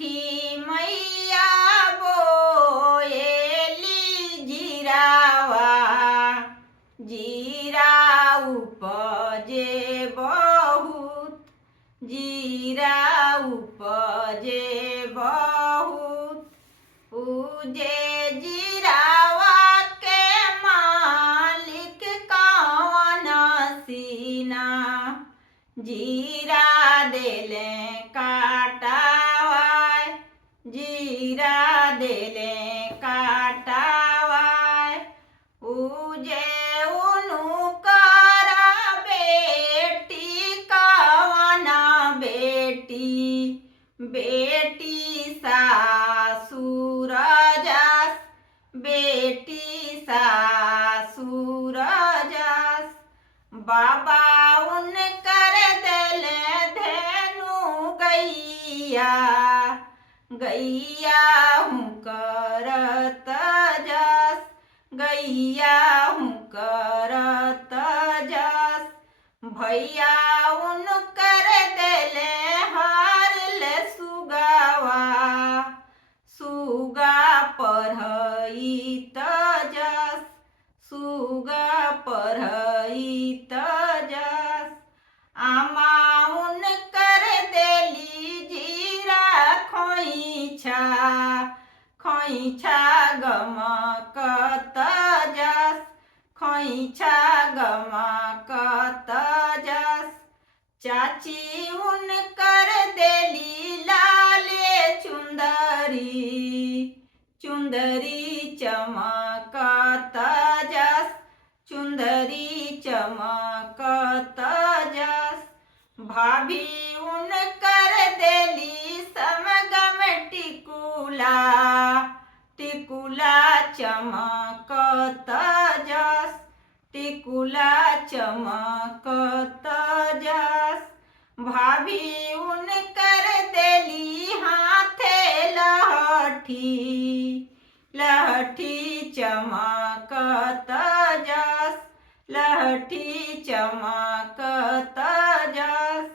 छठी मैया बोएली जीरावा, जीरा उपजे बहुत, जीरा उपजे बहुत, पूजे जीरावा के मालिक कौन सीना, जीरा देले काटावाय, जीरा देले काटावाय, उजे उनु कर बेटी कौन बेटी, बेटी सासुर जस, बेटी सासुर जस, बाबा उन कर देले धेनु गैया, गैया हूँ करत जस, गैया हूँ करत जस, भैया उन कर देले हारल सुगावा, सुगा पढ़ई जस, सुगा पढ़ई जस, आमा उन कर देली जीरा खोइछा, खोइछा गमकत जस, खोइछा गमकत जस, चाची उन कर देली लाले चुंदरी, चुंदरी चमकत जस, चुंदरी चमकत जस, भाभी उन कर देली समगम टिकुला, टिकुला चमकत जस, टिकुला चमकत जस, भाभी उन कर देली हाथे लहठी, लहठी चमकत जस, लहठी चमकत जस,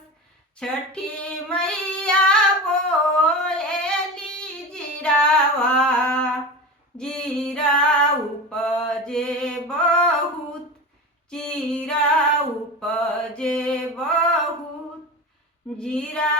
छठी मैया बोएली जीरावा, जीरा उपजे बहुत, जीरा उपजे बहुत, जीरा